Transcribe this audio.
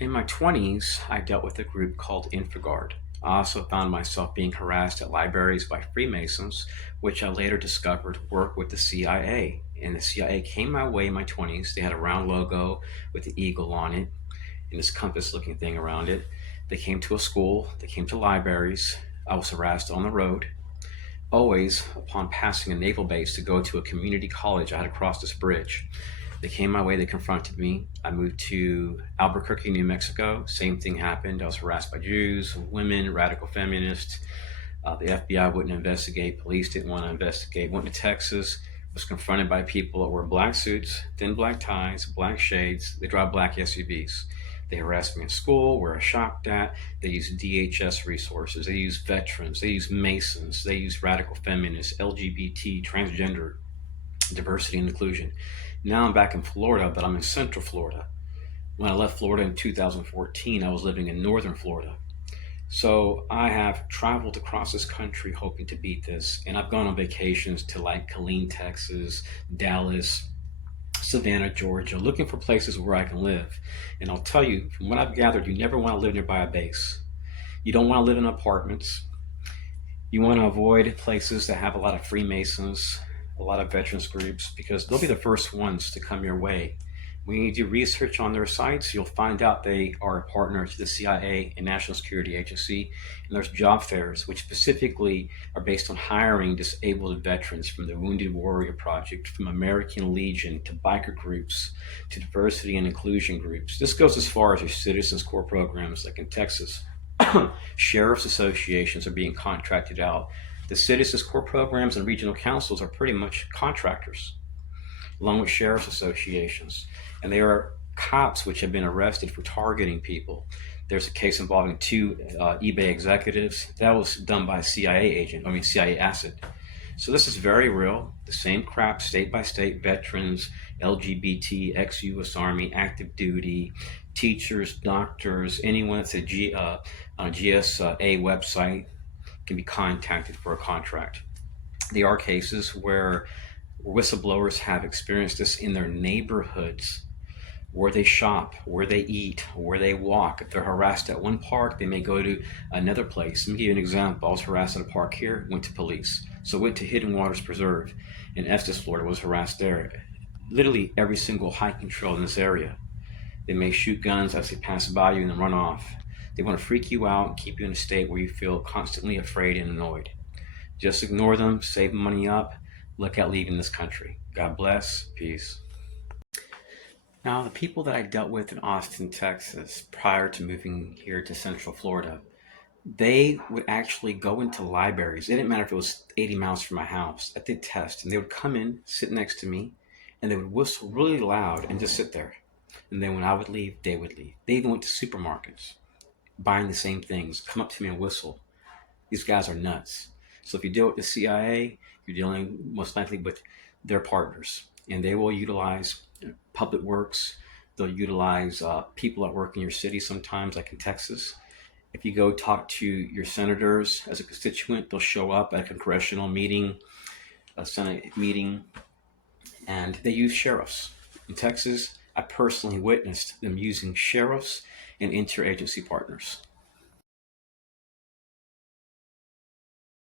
In my 20s, I dealt with a group called Infraguard. I also found myself being harassed at libraries by Freemasons, which I later discovered worked with the CIA. And the CIA came my way in my 20s. They had a round logo with the eagle on it and this compass looking thing around it. They came to a school, they came to libraries. I was harassed on the road. Always, upon passing a naval base to go to a community college, I had to cross this bridge. They came my way, they confronted me. I moved to Albuquerque, New Mexico. Same thing happened. I was harassed by Jews, women, radical feminists. The FBI wouldn't investigate, police didn't want to investigate. Went to Texas, was confronted by people that wore black suits, thin black ties, black shades. They drive black SUVs. They harassed me in school, where I shopped at. They use DHS resources. They use veterans. They use Masons. They use radical feminists, LGBT, transgender, diversity and inclusion. Now I'm back in Florida, but I'm in Central Florida. When I left Florida in 2014, I was living in Northern Florida. So I have traveled across this country hoping to beat this, and I've gone on vacations to like Killeen, Texas, Dallas, Savannah, Georgia, looking for places where I can live. And I'll tell you, from what I've gathered, you never want to live nearby a base. You don't want to live in apartments. You want to avoid places that have a lot of Freemasons, a lot of veterans groups, because they'll be the first ones to come your way. When you do research on their sites, you'll find out they are a partner to the CIA and National Security Agency. And there's job fairs, which specifically are based on hiring disabled veterans from the Wounded Warrior Project, from American Legion, to biker groups, to diversity and inclusion groups. This goes as far as your Citizens Corps programs, like in Texas. Sheriff's associations are being contracted out. The Citizens Corps programs and regional councils are pretty much contractors, along with sheriff's associations. And there are cops which have been arrested for targeting people. There's a case involving two eBay executives. That was done by a CIA asset. So this is very real. The same crap, state by state, veterans, LGBT, ex-US Army, active duty, teachers, doctors, anyone that's on a GSA website can be contacted for a contract. There are cases where whistleblowers have experienced this in their neighborhoods, where they shop, where they eat, where they walk. If they're harassed at one park, they may go to another place. Let me give you an example. I was harassed at a park here, went to police. So went to Hidden Waters Preserve in Estes, Florida, was harassed there. Literally every single hiking trail in this area. They may shoot guns as they pass by you and then run off. They want to freak you out and keep you in a state where you feel constantly afraid and annoyed. Just ignore them, save money up, look at leaving this country. God bless. Peace. Now, the people that I dealt with in Austin, Texas, prior to moving here to Central Florida, they would actually go into libraries. It didn't matter if it was 80 miles from my house. I did test, and they would come in, sit next to me, and they would whistle really loud and just sit there. And then when I would leave, they would leave. They even went to supermarkets, buying the same things, come up to me and whistle. These guys are nuts. So if you deal with the CIA, you're dealing most likely with their partners, and they will utilize public works. They'll utilize people that work in your city sometimes, like in Texas. If you go talk to your senators as a constituent, they'll show up at a congressional meeting, a Senate meeting, and they use sheriffs. In Texas, I personally witnessed them using sheriffs and interagency partners.